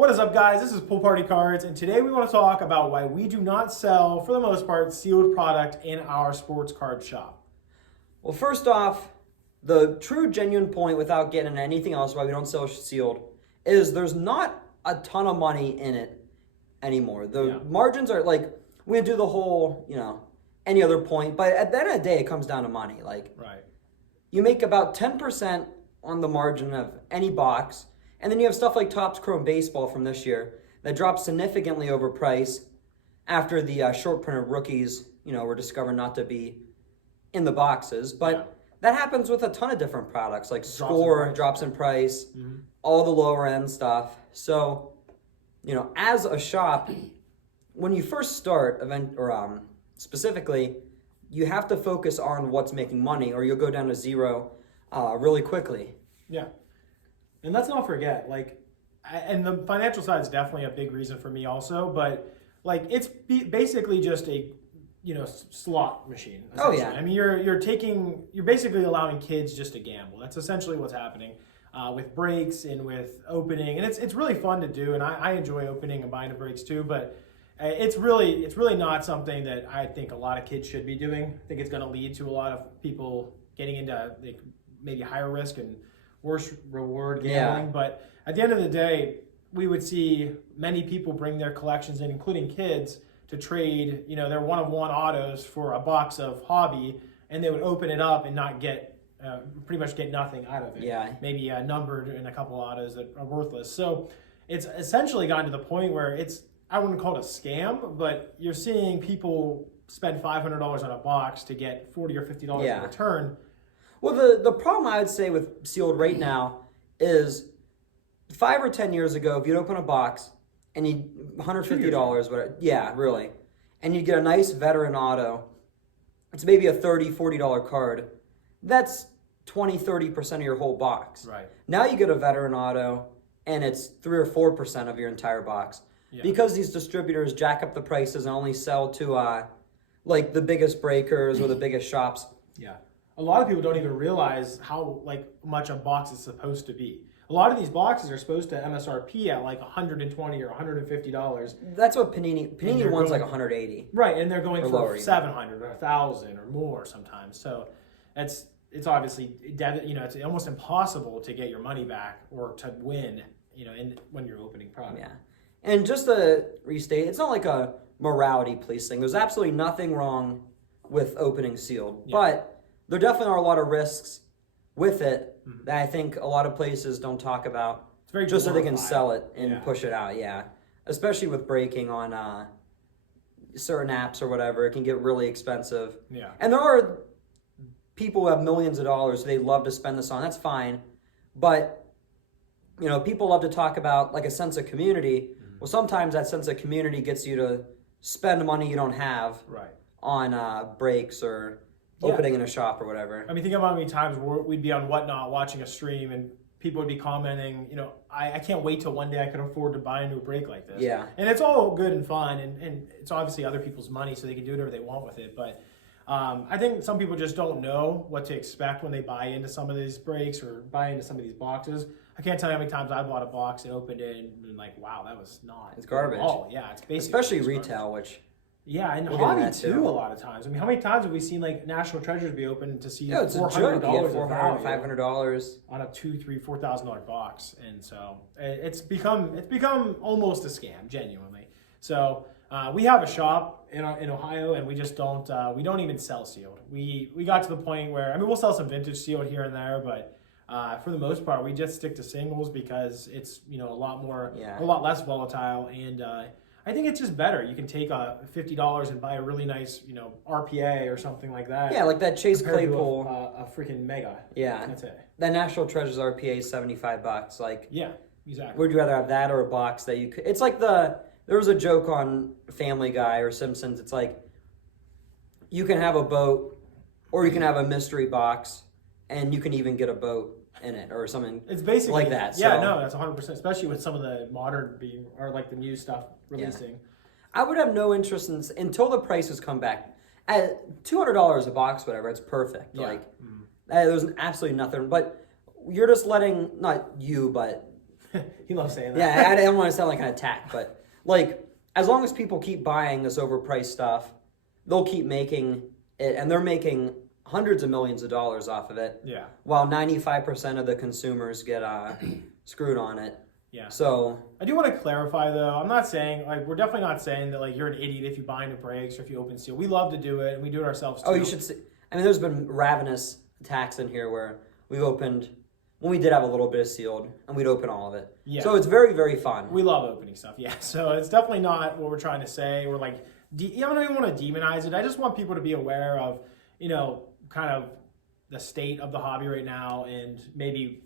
What is up, guys? This is Pool Party Cards, and today we want to talk about why we do not sell, for the most part, sealed product in our sports card shop. Well, first off, the true genuine point, without getting into anything else why we don't sell sealed, is there's not a ton of money in it anymore. The margins are like, we can do the whole, any other point, but at the end of the day, it comes down to money. Right. You make about 10% on the margin of any box. And then you have stuff like Topps Chrome Baseball from this year that dropped significantly overpriced after the short printed rookies, were discovered not to be in the boxes. But that happens with a ton of different products, like Score drops in price, all the lower end stuff. So, as a shop, when you first start specifically, you have to focus on what's making money, or you'll go down to zero really quickly. Yeah. And let's not forget, and the financial side is definitely a big reason for me also, but it's basically just a, slot machine. Oh yeah. I mean, you're basically allowing kids just to gamble. That's essentially what's happening with breaks and with opening, and it's really fun to do, and I enjoy opening and buying the breaks too. But it's really not something that I think a lot of kids should be doing. I think it's going to lead to a lot of people getting into maybe higher risk and worse reward gambling. But at the end of the day, we would see many people bring their collections in, including kids, to trade, their one-of-one autos for a box of hobby, and they would open it up and not get, pretty much get nothing out of it. Yeah. Maybe numbered in a couple autos that are worthless. So it's essentially gotten to the point where I wouldn't call it a scam, but you're seeing people spend $500 on a box to get $40 or $50 in return. Well, the problem I would say with sealed right now is 5 or 10 years ago, if you'd open a box and you $150, whatever, really, and you'd get a nice veteran auto, it's maybe a $30, $40 card, that's 20-30% of your whole box. Right. Now you get a veteran auto and it's 3 or 4% of your entire box. Yeah. Because these distributors jack up the prices and only sell to the biggest breakers or the biggest shops. Yeah. A lot of people don't even realize how much a box is supposed to be. A lot of these boxes are supposed to MSRP at $120 or $150. That's what Panini one's like $180. Right, and they're going for $700 or $1,000 or more sometimes. So it's obviously it's almost impossible to get your money back or to win when you're opening product. Yeah, and just to restate, it's not like a morality police thing. There's absolutely nothing wrong with opening sealed, but there definitely are a lot of risks with it that I think a lot of places don't talk about, it's very just so they can sell it and push it out. Yeah, especially with breaking on certain apps or whatever, it can get really expensive. Yeah, and there are people who have millions of dollars they love to spend this on. That's fine, but people love to talk about a sense of community. Well, sometimes that sense of community gets you to spend money you don't have on breaks or opening in a shop or whatever. I mean, think about how many times we'd be on Whatnot watching a stream and people would be commenting, I can't wait till one day I can afford to buy a new break like this. Yeah. And it's all good and fun, and it's obviously other people's money, so they can do whatever they want with it. But I think some people just don't know what to expect when they buy into some of these breaks or buy into some of these boxes. I can't tell you how many times I bought a box and opened it and been like, wow, that was not. It's garbage. Oh, yeah, it's basically especially retail, which. Yeah, and hobby too. A lot of times. I mean, how many times have we seen National Treasures be open to see it's $400, $400, $500 on a $2,000, $3,000, $4,000 box, and so it's become almost a scam, genuinely. So we have a shop in Ohio, and we just don't even sell sealed. We got to the point where we'll sell some vintage sealed here and there, but for the most part, we just stick to singles because it's a lot less volatile and. I think it's just better. You can take $50 and buy a really nice, RPA or something like that. Yeah, like that Chase Claypool. A freaking mega. Yeah. That's it. That National Treasures RPA is $75. Yeah, exactly. Would you rather have that or a box that you could... It's like there was a joke on Family Guy or Simpsons. It's like, you can have a boat or you can have a mystery box and you can even get a boat in it or something. It's basically like that. Yeah, no, that's 100%. Especially with some of the modern the new stuff releasing. Yeah. I would have no interest in until the prices come back. At $200 a box, whatever, it's perfect. Yeah. There's absolutely nothing. But you're just letting, not you, but He loves saying that. Yeah, I don't want to sound like an attack, but like as long as people keep buying this overpriced stuff, they'll keep making it, and they're making hundreds of millions of dollars off of it. Yeah. While 95% of the consumers get screwed on it. Yeah. So I do want to clarify though. I'm not saying like we're definitely not saying that like you're an idiot if you buy into brakes or if you open seal. We love to do it and we do it ourselves too. oh, you should see. I mean, there's been ravenous attacks in here where we've opened when we did have a little bit of sealed, and we'd open all of it. Yeah. So it's very, very fun. We love opening stuff. Yeah. So it's definitely not what we're trying to say. We're like, I don't even want to demonize it. I just want people to be aware of, kind of the state of the hobby right now, and maybe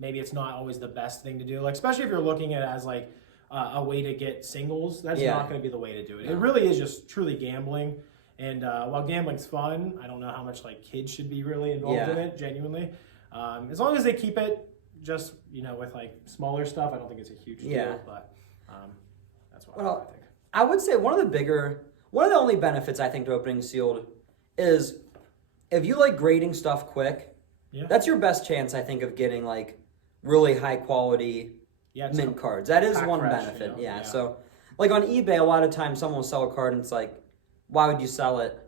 it's not always the best thing to do. Like, especially if you're looking at it as like a way to get singles, that's not going to be the way to do it. No. It really is just truly gambling. And while gambling's fun, I don't know how much like kids should be really involved in it, genuinely. As long as they keep it just, with like smaller stuff, I don't think it's a huge deal, but that's what I think. I would say one of the only benefits I think to opening sealed is if you like grading stuff quick, that's your best chance, I think, of getting like really high quality mint cards. That is one benefit. Yeah. So like on eBay, a lot of times someone will sell a card and it's like, why would you sell it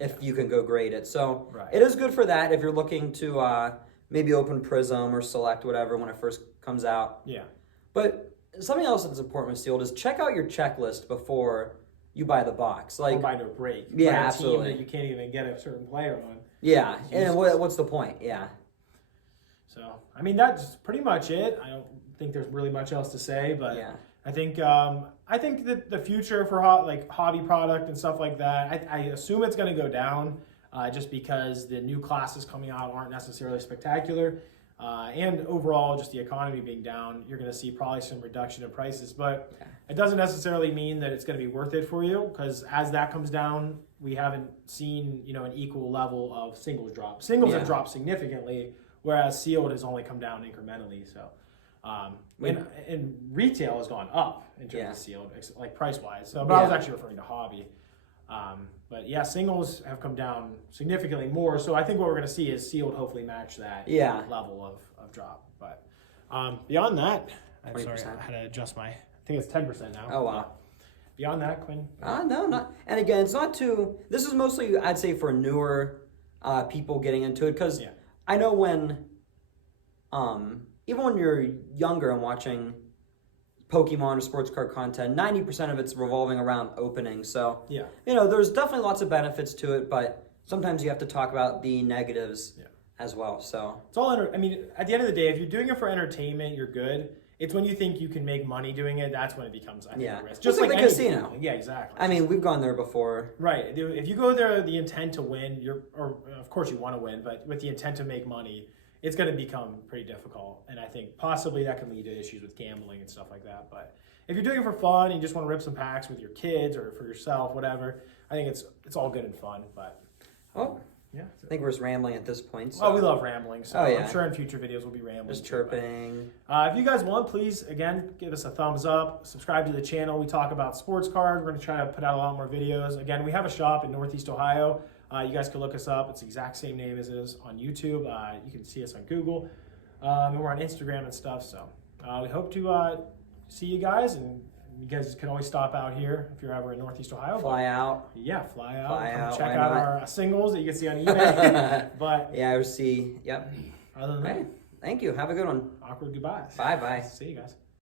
if you can go grade it? So it is good for that if you're looking to maybe open Prism or Select, whatever, when it first comes out. Yeah. But something else that's important with sealed is check out your checklist before you buy the box. Like, or buy to a break. Yeah, buy a absolutely. team that you can't even get a certain player on. Yeah, and what's the point? Yeah. So, I mean, that's pretty much it. I don't think there's really much else to say, but I think that the future for hobby product and stuff like that, I assume it's going to go down just because the new classes coming out aren't necessarily spectacular. And overall, just the economy being down, you're going to see probably some reduction in prices. But it doesn't necessarily mean that it's going to be worth it for you, because as that comes down, we haven't seen an equal level of singles drop. Singles have dropped significantly, whereas sealed has only come down incrementally. So, and retail has gone up in terms of sealed, like price wise. So, but I was actually referring to hobby. But yeah, singles have come down significantly more. So I think what we're going to see is sealed hopefully match that level of drop. But beyond that, I'm sorry, I had to adjust I think it's 10% now. Oh, wow. Beyond that, Quinn? No, not. And again, it's not too. This is mostly, I'd say, for newer people getting into it, because I know when, even when you're younger and watching Pokemon or sports card content, 90% of it's revolving around opening. So, there's definitely lots of benefits to it, but sometimes you have to talk about the negatives as well. So it's all. At the end of the day, if you're doing it for entertainment, you're good. It's when you think you can make money doing it, that's when it becomes, I think, a risk. Just like the casino. Yeah, exactly. I mean, we've gone there before. Right. If you go there the intent to win, or of course you want to win, but with the intent to make money, it's going to become pretty difficult. And I think possibly that can lead to issues with gambling and stuff like that. But if you're doing it for fun and you just want to rip some packs with your kids or for yourself, whatever, I think it's all good and fun. But I think we're just rambling at this point. So. Oh, we love rambling. So I'm sure in future videos we'll be rambling. Just chirping. If you guys want, please, again, give us a thumbs up. Subscribe to the channel. We talk about sports cards. We're going to try to put out a lot more videos. Again, we have a shop in Northeast Ohio. You guys can look us up. It's the exact same name as it is on YouTube. You can see us on Google. And we're on Instagram and stuff. So we hope to see you guys. And you guys can always stop out here if you're ever in Northeast Ohio. Fly out. Yeah, fly out. Fly out. Check out our singles that you can see on eBay. But I see. Yep. Other than that, thank you. Have a good one. Awkward goodbyes. Bye. See you guys.